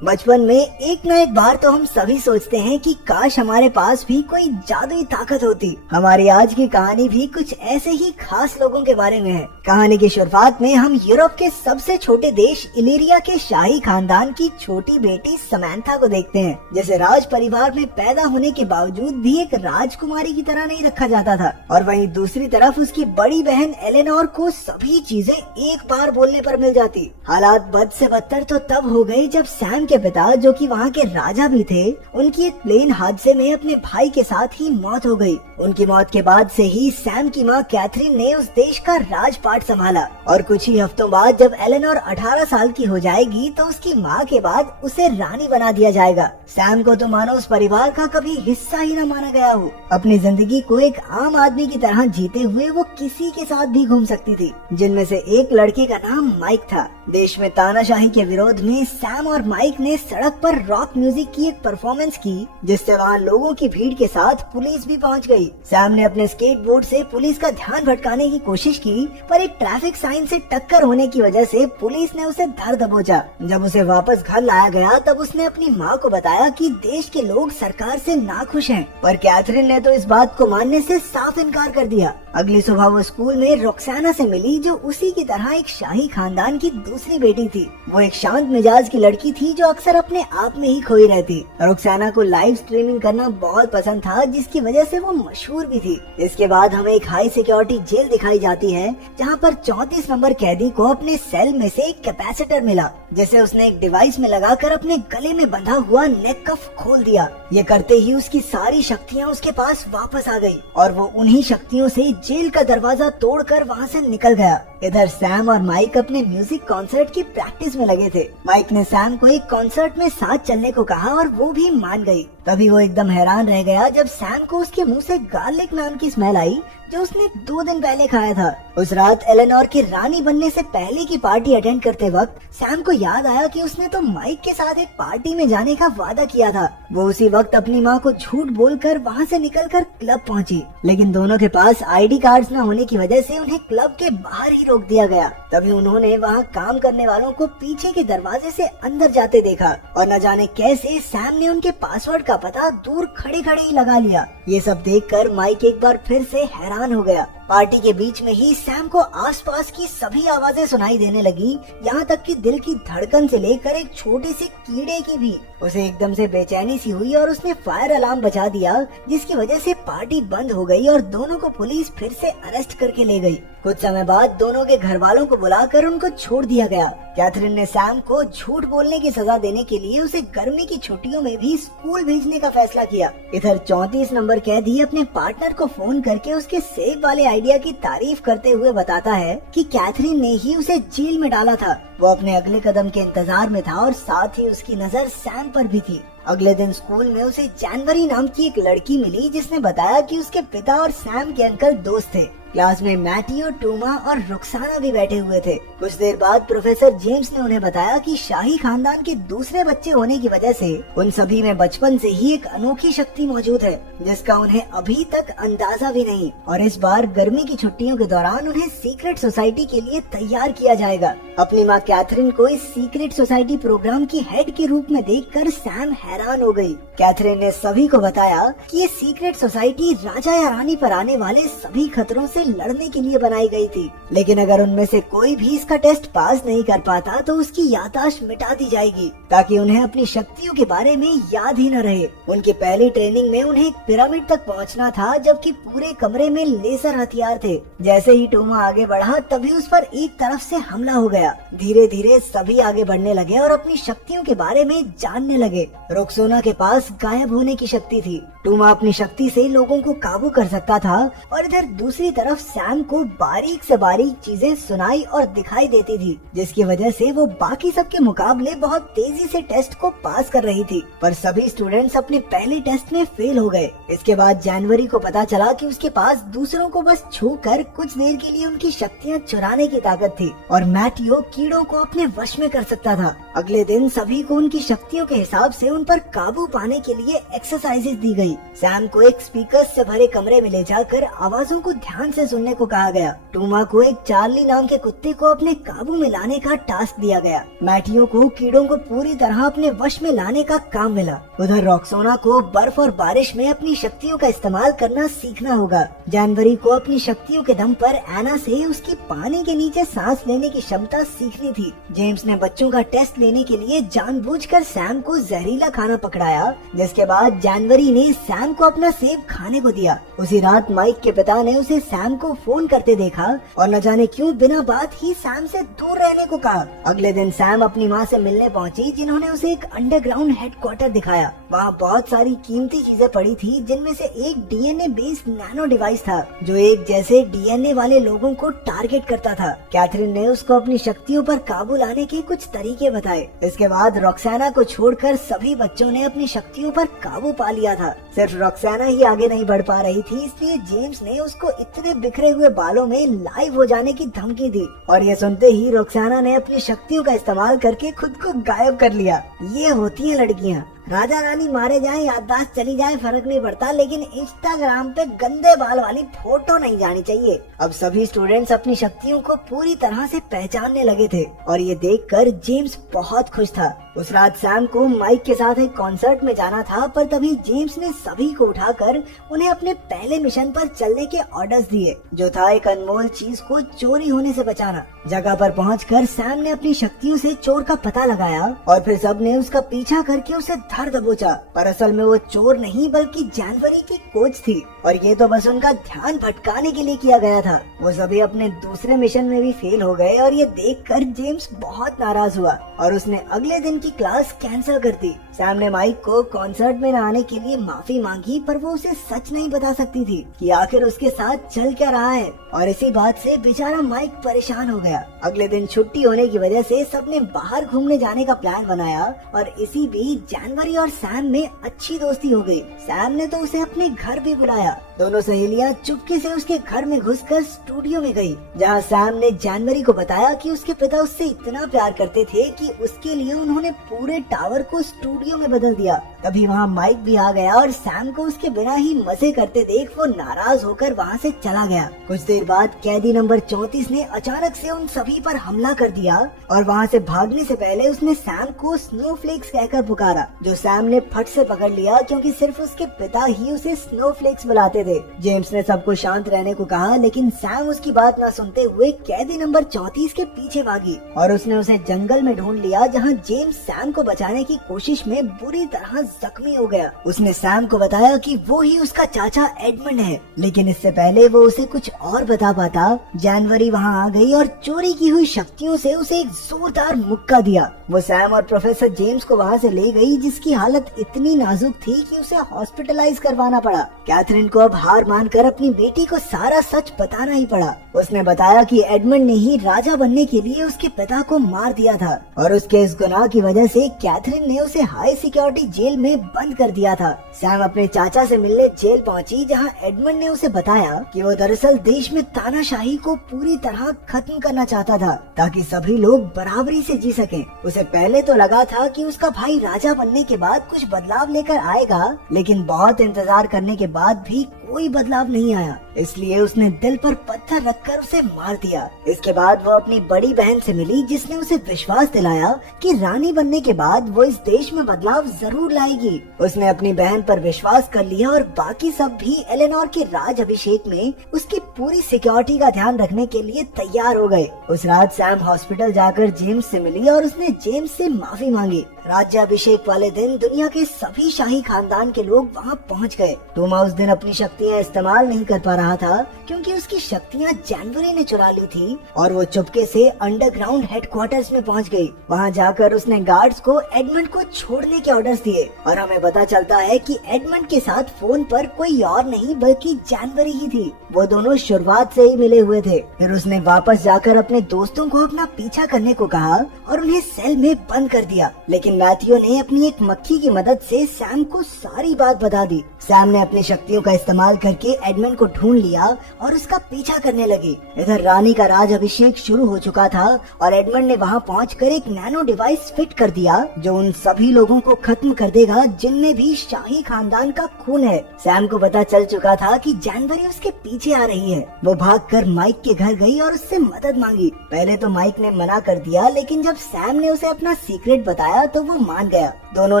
बचपन में एक न एक बार तो हम सभी सोचते हैं कि काश हमारे पास भी कोई जादुई ताकत होती। हमारी आज की कहानी भी कुछ ऐसे ही खास लोगों के बारे में है। कहानी की शुरुआत में हम यूरोप के सबसे छोटे देश इलीरिया के शाही खानदान की छोटी बेटी समैंथा को देखते हैं, जिसे राज परिवार में पैदा होने के बावजूद भी एक राजकुमारी की तरह नहीं रखा जाता था। और वहीं दूसरी तरफ उसकी बड़ी बहन एलेनोर को सभी चीजें एक बार बोलने पर मिल जाती। हालात बद से बदतर तो तब हो गए जब सैम के पिता, जो कि वहाँ के राजा भी थे, उनकी एक प्लेन हादसे में अपने भाई के साथ ही मौत हो गई। उनकी मौत के बाद से ही सैम की माँ कैथरीन ने उस देश का राजपाट संभाला। और कुछ ही हफ्तों बाद जब एलेनोर 18 साल की हो जाएगी तो उसकी माँ के बाद उसे रानी बना दिया जाएगा। सैम को तो मानो उस परिवार का कभी हिस्सा ही न माना गया हो। अपनी जिंदगी को एक आम आदमी की तरह जीते हुए वो किसी के साथ भी घूम सकती थी, जिनमें से एक लड़के का नाम माइक था। देश में तानाशाही के विरोध में सैम और माइक ने सड़क पर रॉक म्यूजिक की एक परफॉर्मेंस की, जिससे वहाँ लोगों की भीड़ के साथ पुलिस भी पहुँच गई। सैम ने अपने स्केट बोर्ड से पुलिस का ध्यान भटकाने की कोशिश की, पर एक ट्रैफिक साइन से टक्कर होने की वजह से पुलिस ने उसे धर दबोचा। जब उसे वापस घर लाया गया तब उसने अपनी माँ को बताया कि देश के लोग सरकार से नाखुश हैं, पर कैथरीन ने तो इस बात को मानने से साफ इनकार कर दिया। अगली सुबह वो स्कूल में रोक्साना से मिली, जो उसी की तरह एक शाही खानदान की दूसरी बेटी थी। वो एक शांत मिजाज की लड़की थी जो अक्सर अपने आप में ही खोई रहती। रोक्साना को लाइव स्ट्रीमिंग करना बहुत पसंद था, जिसकी वजह से वो मशहूर भी थी। इसके बाद हमें एक हाई सिक्योरिटी जेल दिखाई जाती है, जहाँ पर 34 नंबर कैदी को अपने सेल में से एक कैपेसिटर मिला, जिसे उसने एक डिवाइस में लगाकर अपने गले में बंधा हुआ नेक कफ खोल दिया। ये करते ही उसकी सारी शक्तियाँ उसके पास वापस आ गयी और वो उन्हीं शक्तियों से जेल का दरवाजा तोड़कर वहाँ से निकल गया। इधर सैम और माइक अपने म्यूजिक कॉन्सर्ट की प्रैक्टिस में लगे थे। माइक ने सैम को एक कॉन्सर्ट में साथ चलने को कहा और वो भी मान गई। तभी वो एकदम हैरान रह गया जब सैम को उसके मुंह से गार्लिक नाम की स्मेल आई, जो उसने 2 दिन पहले खाया था। उस रात एलेनोर की रानी बनने से पहले की पार्टी अटेंड करते वक्त सैम को याद आया कि उसने तो माइक के साथ एक पार्टी में जाने का वादा किया था। वो उसी वक्त अपनी माँ को झूठ बोलकर वहाँ से निकलकर क्लब पहुँची, लेकिन दोनों के पास आईडी कार्ड्स न होने की वजह से उन्हें क्लब के बाहर ही रोक दिया गया। तभी उन्होंने वहाँ काम करने वालों को पीछे के दरवाजे से अंदर जाते देखा और न जाने कैसे सैम ने उनके पासवर्ड का पता दूर खड़े खड़े ही लगा लिया। ये सब देखकर माइक एक बार फिर से हैरान हो गया। पार्टी के बीच में ही सैम को आसपास की सभी आवाजें सुनाई देने लगी, यहाँ तक कि दिल की धड़कन से लेकर एक छोटे से कीड़े की भी। उसे एकदम से बेचैनी सी हुई और उसने फायर अलार्म बजा दिया, जिसकी वजह से पार्टी बंद हो गई और दोनों को पुलिस फिर से अरेस्ट करके ले गई। कुछ समय बाद दोनों के घर वालों को बुलाकर उनको छोड़ दिया गया। कैथरीन ने सैम को झूठ बोलने की सजा देने के लिए उसे गर्मी की छुट्टियों में भी स्कूल भेजने का फैसला किया। इधर 34 नंबर कैदी अपने पार्टनर को फोन करके उसके सेव वाले आइडिया की तारीफ करते हुए बताता है कि कैथरीन ने ही उसे जेल में डाला था। वो अपने अगले कदम के इंतजार में था और साथ ही उसकी नजर सैम पर भी थी। अगले दिन स्कूल में उसे जनवरी नाम की एक लड़की मिली, जिसने बताया कि उसके पिता और सैम के अंकल दोस्त थे। क्लास में मैटियो, टूमा और रुक्साना भी बैठे हुए थे। कुछ देर बाद प्रोफेसर जेम्स ने उन्हें बताया कि शाही खानदान के दूसरे बच्चे होने की वजह से उन सभी में बचपन से ही एक अनोखी शक्ति मौजूद है, जिसका उन्हें अभी तक अंदाजा भी नहीं। और इस बार गर्मी की छुट्टियों के दौरान उन्हें सीक्रेट सोसाइटी के लिए तैयार किया जाएगा। अपनी माँ कैथरीन को इस सीक्रेट सोसाइटी प्रोग्राम की हेड के रूप में देखकर सैम हैरान हो गई। कैथरीन ने सभी को बताया कि ये सीक्रेट सोसाइटी राजा या रानी पर आने वाले सभी खतरों से लड़ने के लिए बनाई गई थी, लेकिन अगर उनमें से कोई भी इसका टेस्ट पास नहीं कर पाता तो उसकी याददाश्त मिटा दी जाएगी, ताकि उन्हें अपनी शक्तियों के बारे में याद ही न रहे। उनकी पहली ट्रेनिंग में उन्हें एक पिरामिड तक पहुंचना था, जबकि पूरे कमरे में लेजर हथियार थे। जैसे ही टोमा आगे बढ़ा तभी उस पर एक तरफ से हमला हो गया। धीरे धीरे सभी आगे बढ़ने लगे और अपनी शक्तियों के बारे में जानने लगे। रोक्सोना के पास गायब होने की शक्ति थी। टोमा अपनी शक्ति से लोगों को काबू कर सकता था और इधर दूसरी तरफ सैम को बारीक से बारीक चीजें सुनाई और दिखाई देती थी, जिसकी वजह से वो बाकी सबके मुकाबले बहुत तेजी से टेस्ट को पास कर रही थी। पर सभी स्टूडेंट्स अपने पहले टेस्ट में फेल हो गए। इसके बाद जनवरी को पता चला कि उसके पास दूसरों को बस छूकर कुछ देर के लिए उनकी शक्तियाँ चुराने की ताकत थी और मैटियो कीड़ों को अपने वश में कर सकता था। अगले दिन सभी को उनकी शक्तियों के हिसाब से उन पर काबू पाने के लिए एक्सरसाइजेज दी गई। सैम को एक स्पीकर से भरे कमरे में ले जाकर आवाजों को ध्यान से से सुनने को कहा गया। टूमा को एक चार्ली नाम के कुत्ते को अपने काबू में लाने का टास्क दिया गया। मैटियो को कीड़ों को पूरी तरह अपने वश में लाने का काम मिला। उधर रॉक्सोना को बर्फ और बारिश में अपनी शक्तियों का इस्तेमाल करना सीखना होगा। जनवरी को अपनी शक्तियों के दम पर एना से उसकी पानी के नीचे सांस लेने की क्षमता सीखनी थी। जेम्स ने बच्चों का टेस्ट लेने के लिए जानबूझकर सैम को जहरीला खाना पकड़ाया, जिसके बाद जनवरी ने सैम को अपना सेब खाने को दिया। उसी रात माइक के पिता ने उसे सैम को फोन करते देखा और न जाने क्यों बिना बात ही सैम से दूर रहने को कहा। अगले दिन सैम अपनी माँ से मिलने पहुंची, जिन्होंने उसे एक अंडरग्राउंड हेडक्वार्टर दिखाया। वहाँ बहुत सारी कीमती चीजें पड़ी थी, जिनमें से एक डीएनए बेस्ड नैनो डिवाइस था जो एक जैसे डीएनए वाले लोगों को टारगेट करता था। कैथरीन ने उसको अपनी शक्तियों पर काबू लाने के कुछ तरीके बताए। इसके बाद रॉक्साना को छोड़कर सभी बच्चों ने अपनी शक्तियों पर काबू पा लिया था। सिर्फ रॉक्साना ही आगे नहीं बढ़ पा रही थी, इसलिए जेम्स ने उसको इतने बिखरे हुए बालों में लाइव हो जाने की धमकी दी और ये सुनते ही रॉक्साना ने अपनी शक्तियों का इस्तेमाल करके खुद को गायब कर लिया। ये होती हैं लड़कियाँ। राजा रानी मारे जाए, याददाश्त चली जाए, फर्क नहीं पड़ता, लेकिन इंस्टाग्राम पे गंदे बाल वाली फोटो नहीं जानी चाहिए। अब सभी स्टूडेंट्स अपनी शक्तियों को पूरी तरह से पहचानने लगे थे और ये देखकर जेम्स बहुत खुश था। उस रात सैम को माइक के साथ एक कॉन्सर्ट में जाना था, पर तभी जेम्स ने सभी को उठाकर उन्हें अपने पहले मिशन पर चलने के ऑर्डर्स दिए, जो था एक अनमोल चीज को चोरी होने से बचाना। जगह पर पहुंचकर सैम ने अपनी शक्तियों से चोर का पता लगाया और फिर सबने उसका पीछा करके उसे धर दबोचा। पर असल में वो चोर नहीं बल्कि जनवरी की कोच थी और ये तो बस उनका ध्यान भटकाने के लिए किया गया था। वो सभी अपने दूसरे मिशन में भी फेल हो गए और ये देखकर जेम्स बहुत नाराज हुआ और उसने अगले दिन की क्लास कैंसिल कर दी। सैम ने माइक को कॉन्सर्ट में न आने के लिए माफी मांगी, पर वो उसे सच नहीं बता सकती थी कि आखिर उसके साथ चल क्या रहा है और इसी बात से बेचारा माइक परेशान हो गया। अगले दिन छुट्टी होने की वजह से सबने बाहर घूमने जाने का प्लान बनाया और इसी बीच जनवरी और सैम में अच्छी दोस्ती हो गई। सैम ने तो उसे अपने घर भी बुलाया। दोनों सहेलियां चुपके से उसके घर में घुसकर स्टूडियो में गई, जहां सैम ने जनवरी को बताया कि उसके पिता उससे इतना प्यार करते थे कि उसके लिए उन्होंने पूरे टावर को स्टूडियो में बदल दिया। तभी वहां माइक भी आ गया और सैम को उसके बिना ही मजे करते देख वो नाराज होकर वहां से चला गया। कुछ देर बाद कैदी नंबर 34 ने अचानक से उन सभी पर हमला कर दिया और वहां से भागने से पहले उसने सैम को स्नोफ्लेक्स कहकर पुकारा, जो सैम ने फट से पकड़ लिया क्योंकि सिर्फ उसके पिता ही उसे स्नोफ्लेक्स बुलाते थे। जेम्स ने सबको शांत रहने को कहा, लेकिन सैम उसकी बात न सुनते हुए कैदी नंबर 34 के पीछे भागी और उसने उसे जंगल में ढूंढ लिया, जहां जेम्स सैम को बचाने की कोशिश में बुरी तरह जख्मी हो गया। उसने सैम को बताया कि वो ही उसका चाचा एडमंड है, लेकिन इससे पहले वो उसे कुछ और बता पाता, जनवरी वहां आ गई और चोरी की हुई शक्तियों से उसे एक जोरदार मुक्का दिया। वो सैम और प्रोफेसर जेम्स को वहां से ले गई, जिसकी हालत इतनी नाजुक थी कि उसे हॉस्पिटलाइज करवाना पड़ा। कैथरीन को अब हार मानकर अपनी बेटी को सारा सच बताना ही पड़ा। उसने बताया कि एडमंड ने ही राजा बनने के लिए उसके पिता को मार दिया था और उसके इस गुनाह की वजह से कैथरीन ने उसे हाई सिक्योरिटी जेल में बंद कर दिया था। सैम अपने चाचा से मिलने जेल पहुंची, जहां एडमंड ने उसे बताया कि वो दरअसल देश में तानाशाही को पूरी तरह खत्म करना चाहता था, ताकि सभी लोग बराबरी से जी सकें। उसे पहले तो लगा था कि उसका भाई राजा बनने के बाद कुछ बदलाव लेकर आएगा, लेकिन बहुत इंतजार करने के बाद भी कोई बदलाव नहीं आया, इसलिए उसने दिल पर पत्थर रखकर उसे मार दिया। इसके बाद वो अपनी बड़ी बहन से मिली, जिसने उसे विश्वास दिलाया कि रानी बनने के बाद वो इस देश में बदलाव जरूर लाएगी। उसने अपनी बहन पर विश्वास कर लिया और बाकी सब भी एलेनोर के राज अभिषेक में उसकी पूरी सिक्योरिटी का ध्यान रखने के लिए तैयार हो गए। उस रात सैम हॉस्पिटल जाकर जेम्स से मिली और उसने जेम्स से माफी मांगी। राज्याभिषेक वाले दिन दुनिया के सभी शाही खानदान के लोग वहां पहुंच गए। टूमा उस दिन अपनी शक्तियां इस्तेमाल नहीं कर पा रहा था क्योंकि उसकी शक्तियां जनवरी ने चुरा ली थी और वो चुपके से अंडरग्राउंड हेडक्वार्टर्स में पहुंच गई। वहां जाकर उसने गार्ड्स को एडमंड को छोड़ने के ऑर्डर्स दिए और हमें पता चलता है कि एडमंड के साथ फोन पर कोई और नहीं बल्कि जनवरी ही थी। वो दोनों शुरुआत से ही मिले हुए थे। फिर उसने वापस जाकर अपने दोस्तों को अपना पीछा करने को कहा और उन्हें सेल में बंद कर दिया, लेकिन लेकिन मैथ्यू ने अपनी एक मक्खी की मदद से सैम को सारी बात बता दी। सैम ने अपनी शक्तियों का इस्तेमाल करके एडमंड को ढूंढ लिया और उसका पीछा करने लगी। इधर रानी का राज अभिषेक शुरू हो चुका था और एडमंड ने वहां पहुंचकर एक नैनो डिवाइस फिट कर दिया जो उन सभी लोगों को खत्म कर देगा जिनमें भी शाही खानदान का खून है। सैम को पता चल चुका था कि जानवरी उसके पीछे आ रही है। वो भागकर माइक के घर गई और उससे मदद मांगी। पहले तो माइक ने मना कर दिया, लेकिन जब सैम ने उसे अपना सीक्रेट बताया तो वो मान गया। दोनों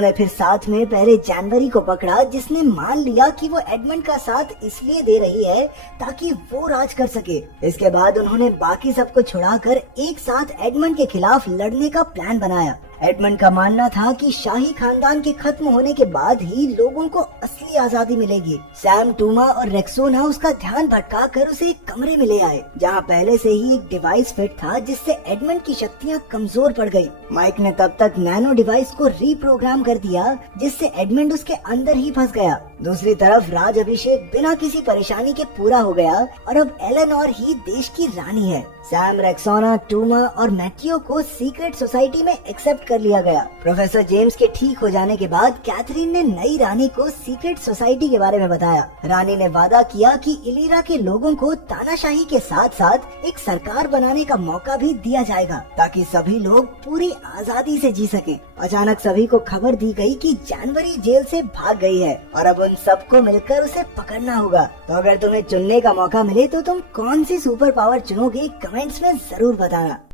ने फिर साथ में पहले जानवरी को पकड़ा, जिसने मान लिया कि वो एडमंड का साथ इसलिए दे रही है ताकि वो राज कर सके। इसके बाद उन्होंने बाकी सबको छुड़ाकर एक साथ एडमंड के खिलाफ लड़ने का प्लान बनाया। एडमंड का मानना था कि शाही खानदान के खत्म होने के बाद ही लोगों को असली आजादी मिलेगी। सैम, टूमा और रेक्सोना उसका ध्यान भटकाकर उसे एक कमरे में ले आए जहां पहले से ही एक डिवाइस फिट था जिससे एडमंड की शक्तियां कमजोर पड़ गई। माइक ने तब तक नैनो डिवाइस को रीप्रोग्राम कर दिया जिससे एडमंड उसके अंदर ही फंस गया। दूसरी तरफ राज अभिषेक बिना किसी परेशानी के पूरा हो गया और अब एलेनोर ही देश की रानी है। सैम, रेक्सोना, टूमा और मैथ्यू को सीक्रेट सोसाइटी में एक्सेप्ट कर लिया गया। प्रोफेसर जेम्स के ठीक हो जाने के बाद कैथरीन ने नई रानी को सीक्रेट सोसाइटी के बारे में बताया। रानी ने वादा किया कि इलीरा के लोगों को तानाशाही के साथ साथ एक सरकार बनाने का मौका भी दिया जाएगा ताकि सभी लोग पूरी आजादी से जी सकें। अचानक सभी को खबर दी गई कि जानवरी जेल से भाग गई है और अब उन सबको मिलकर उसे पकड़ना होगा। तो अगर तुम्हें चुनने का मौका मिले तो तुम कौन सी सुपर पावर चुनोगे, कमेंट्स में जरूर बताना।